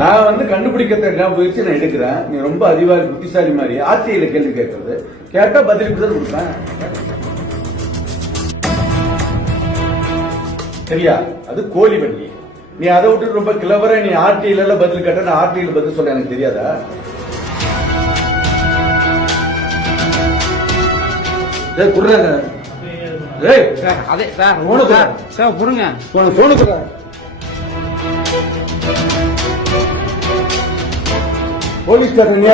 நான் கண்டுபிடிக்க முயற்சி நான் எடுக்கிறேன். நீ ரொம்ப அதிகாரி புத்திசாலி மாதிரி ஆட்சியில கேள்வி கேட்கறது கேட்டா பதிலுக்கு தான் கொடுப்பேன். சரியா? அது கோழி வண்டி. நீ அதை விட்டு ரொம்ப கிளவரா நீ ஆர்டிஐல பதில் கேட்ட நான் ஆர்டிஐல பதில் சொல்ல எனக்கு தெரியாதா? குடுறாங்க அதே சார் சார் புடுங்க போனுக்கு போலீஸ் ஸ்டேஷன்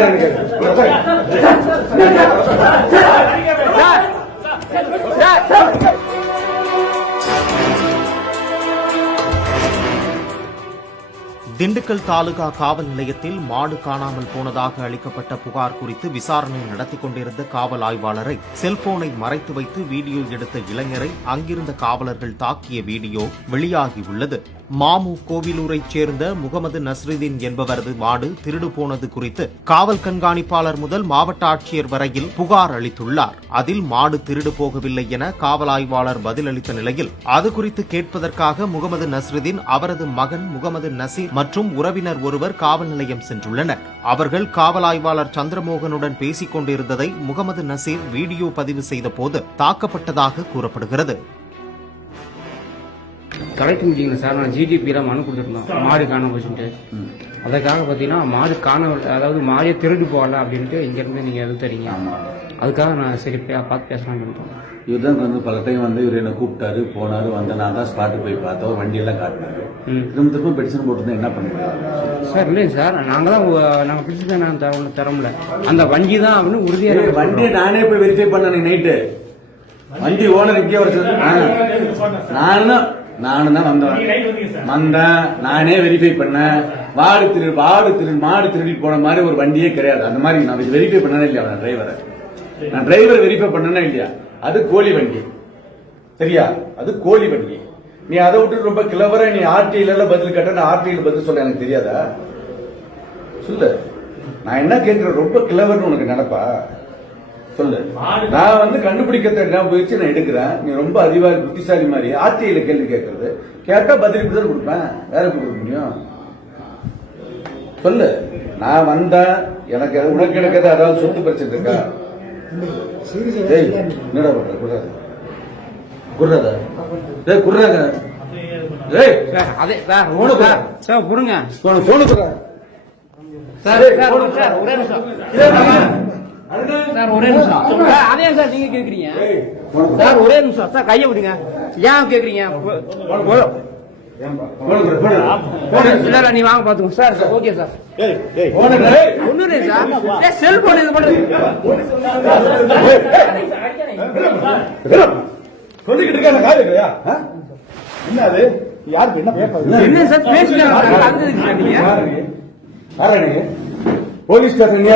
திண்டுக்கல் தாலுகா காவல் நிலையத்தில் மாடு காணாமல் போனதாக அளிக்கப்பட்ட புகார் குறித்து விசாரணை நடத்திக் கொண்டிருந்த காவல் ஆய்வாளரை செல்போனை மறைத்து வைத்து வீடியோ எடுத்த இளைஞரை அங்கிருந்த காவலர்கள் தாக்கிய வீடியோ வெளியாகியுள்ளது. மாமு கோவிலூரைச் சேர்ந்த முகமது நஸ்ருதீன் என்பவரது மாடு திருடு போனது குறித்து காவல் கண்காணிப்பாளர் முதல் மாவட்ட ஆட்சியர் வரையில் புகார் அளித்துள்ளார். அதில் மாடு திருடு போகவில்லை என காவல் ஆய்வாளர் பதிலளித்த நிலையில் அது குறித்து கேட்பதற்காக முகமது நஸ்ருதீன், அவரது மகன் முகமது நசீர் மற்றும் உறவினர் ஒருவர் காவல் நிலையம் சென்றுள்ளனர். அவர்கள் காவல் ஆய்வாளர் சந்திரமோகனுடன் பேசிக் கொண்டிருந்ததை முகமது நசீர் வீடியோ பதிவு செய்த போது தாக்கப்பட்டதாக கூறப்படுகிறது. கலெக்டர் மீட்டிங்ல சார் நான் ஜிடிபி மனு கொடுத்துருந்தோம் மாடு காண போச்சுட்டு. அதுக்காக பார்த்தீங்கன்னா மாடு காண, அதாவது மாடியை திருடு போகல அப்படின்ட்டு இங்கிருந்து நீங்க எது தரீங்க. அதுக்காக நான் சரி பார்த்து பேசலாம்னு இருந்தோம். இவர் பல டைம் இவர் என்ன கூப்பிட்டாரு, போனாரு, வந்த நான் தான் ஸ்பாட்டு போய் பார்த்தோம், வண்டியெல்லாம் காட்டினாரு. திரும்ப பெடிஷன் போட்டு என்ன பண்ண முடியாது சார்? இல்லைங்க சார், நாங்க பெடிஷன் நான் தரமுல அந்த வண்டி தான் அப்படின்னு உறுதியாக வண்டியை நானே போய் வெரிஃபை பண்ணேன் நைட்டு. வண்டி ஓனர் இங்கே வர நானும் தான் வந்தேன், நானே வெரிஃபை பண்ணேன். மாடு திருடி போன மாதிரி ஒரு வண்டியே கிடையாது. அந்த மாதிரி நான் வெரிஃபை பண்ணனே இல்லையா? நான் டிரைவர் வெரிஃபை பண்ணனே இல்லையா? அது கோழி வண்டி. சரியா? அது கோழி வண்டி. நீ அதை விட்டு ரொம்ப கிளவரா நீ ஆர்டிஐல பதில் கேட்ட நான் ஆர்டிஐல பதில் சொல்ல எனக்கு தெரியாதா? சொல்லு. நான் என்ன கேட்கிறேன், ரொம்ப கிளவர்னு உனக்கு நினைப்பா? சொல்லு. நான் கண்டுபிடிக்க முயற்சி நான் எடுக்கிறேன். நீ ரொம்ப அதிகாரி புத்திசாலி மாதிரி ஆட்சியில கேள்வி கேட்கறது கேட்டா பதிலுக்கு தான் கொடுப்பேன். வேற கொடுக்க முடியும்? சொல்லு. நான் வந்தேன், உனக்கு எனக்கு ஏதாவது சொத்து பிரச்சனை இருக்கா? என்னடா பண்ற? குடுறாங்க அதே சார் புடுங்க சார் ஒரே நிமிஷம். அதே சார் நீங்க கேக்குறீங்க சார்? ஒரே நிமிஷம் சார், கையை விடுங்க. ஏன் கேக்குறீங்க? நீ வாங்க பாத்துக்கோ சார். ஓகே சார், ஒண்ணு சார் செல்போன் இது பண்ணு சொல்லிக்கிட்டு இருக்க. என்னது? யாருக்கு என்ன பேப்பர் என்ன சார் பேசுங்க? போலீஸ் ஸ்டேஷன்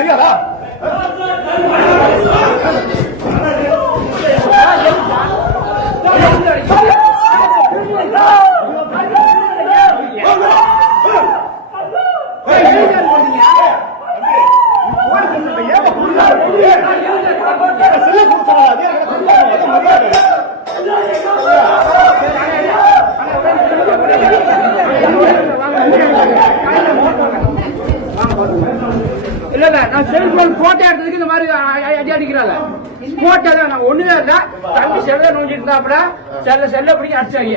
தெரியாதா? இல்ல நான் செல்போன் போட்டோ எடுத்ததுக்கு இந்த மாதிரி அடிக்கிறாங்க. போட்டோ நான் ஒண்ணுதான் இல்ல, தம்பி செல்ல நோஞ்சிட்டு இருந்தா செல்ல பிடிக்க அடிச்சாங்க.